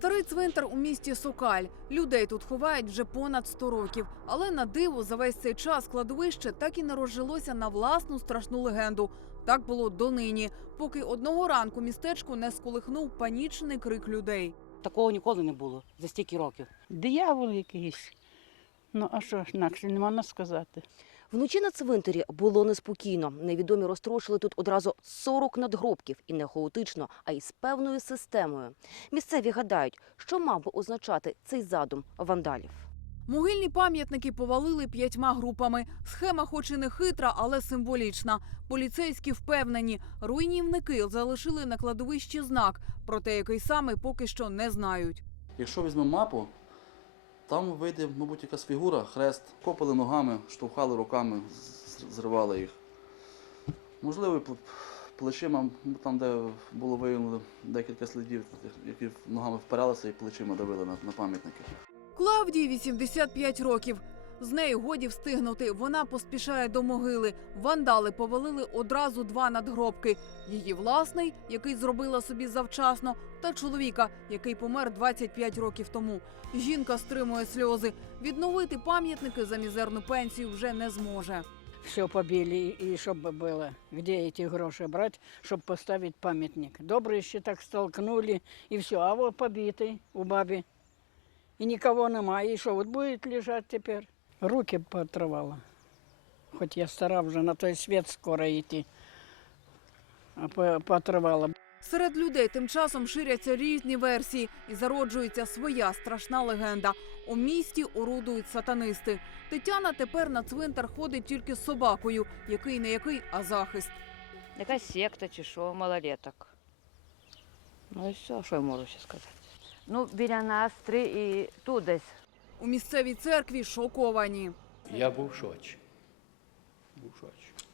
Старий цвинтар у місті Сокаль. Людей тут ховають вже понад 100 років. Але на диво за весь цей час кладовище так і не розжилося на власну страшну легенду. Так було донині, поки одного ранку містечко не сколихнув панічний крик людей. Такого ніколи не було за стільки років. Диявол якийсь. Ну, а що ж інакше не можна сказати. Вночі на цвинтарі було неспокійно. Невідомі розтрощили тут одразу 40 надгробків і не хаотично, а й з певною системою. Місцеві гадають, що мав би означати цей задум вандалів. Могильні пам'ятники повалили п'ятьма групами. Схема, хоч і не хитра, але символічна. Поліцейські впевнені, руйнівники залишили на кладовищі знак, проте який саме поки що не знають. Якщо візьмемо мапу, там вийде, мабуть, якась фігура, хрест, копали ногами, штовхали руками, зривали їх. Можливо, плечима, ну, там, де було виявлено декілька слідів, які ногами впиралися і плечима давили на, на пам'ятники. Клавдії 85 років. З нею годі встигнути. Вона поспішає до могили. Вандали повалили одразу два надгробки: її власний, який зробила собі завчасно, та чоловіка, який помер 25 років тому. Жінка стримує сльози. Відновити пам'ятники за мізерну пенсію вже не зможе. Все побили, и чтобы было, где эти гроши брать, чтобы поставить памятник. Добрые ще так столкнули, и все. А вот побитый у баби. И никого нема. И что, вот будет лежать теперь? Руки поотрывала. Хоть я стара вже на той свет скоро идти. А по- поотрывала. Серед людей тим часом ширяться різні версії і зароджується своя страшна легенда. У місті орудують сатанисти. Тетяна тепер на цвинтар ходить тільки з собакою, який не який, а захист. Якась секта чи що, малолеток. Ну і все, що я можу ще сказати. Ну, біля нас три і тут десь. У місцевій церкві шоковані. Я був в шоці. Був в шоці.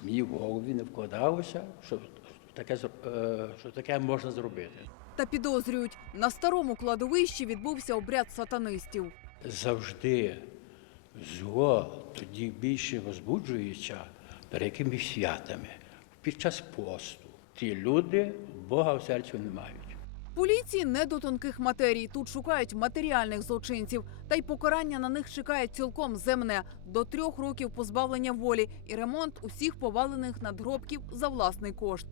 Мені в голові не вкладалося, що таке, е, що таке можна зробити. Та підозрюють, на старому кладовищі відбувся обряд сатанистів. Завжди зло тоді більше возбуджується перед якимись святами, під час посту. Ті люди Бога в серці не мають. Поліції не до тонких матерій. Тут шукають матеріальних злочинців. Та й покарання на них чекає цілком земне до трьох років позбавлення волі і ремонт усіх повалених надгробків за власний кошт.